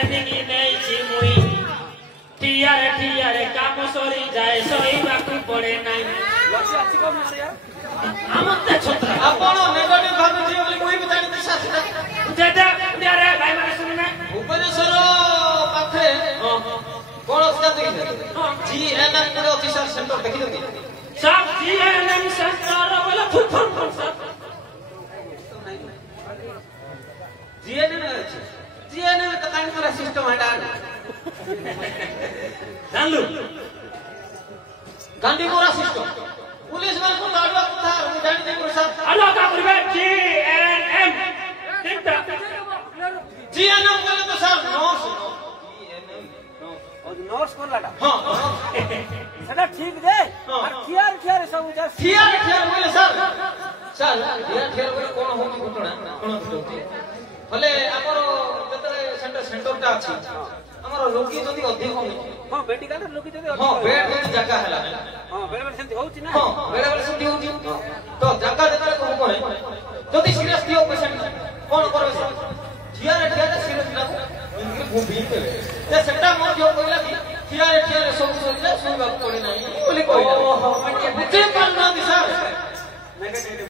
training नेइछि मुई ठियारे काम सरी जाए सहीबाकू पड़े नाही लक्ष्य अच्छी कम मारिया हमते छत्रा आपण नेगेटिव भाबुछि बोली मुई भी जानि दिशा सेटा जेटा यारे भाई माने सुनना भुवनेश्वर पाखे कोन स्थित देखि जीएनएम को ऑफिसर सेंटर देखि दे सब जीएनएम सेंटर बोले फुल सब जीएनएम तो कान पूरा सिस्टम हटा जानलु गांधी मोरा सिस्टम पुलिस वाले को लाडवा था जानि दे पुलिस अलो का परिवे जीएनएम देखता जीएनएम बोले तो सर नर्स और नर्स को लाडा हां सेटा ठीक दे और ठियार सब जा ठियार बोले सर ठियार बोले कोन हो घटना कोन होती भले हमर जतले सेंटरटा अछि हमर रोगी जदी अधिक हो हां मेडिकल लोकी जदी हां बेड जगह हला हां बेले सेंती होउची ना हां बेले सेंती होउची तो जगह जतले को कोन जदी सीरियस दियो पेशेंट कोन करबे सर ठियार सीरियस लागो इनके भूबी ते सेटा मोर जो कहला कि ठियार सब सोइला सुनबा पड़े नाही बोली कहला ओहो बुझे पाल ना सर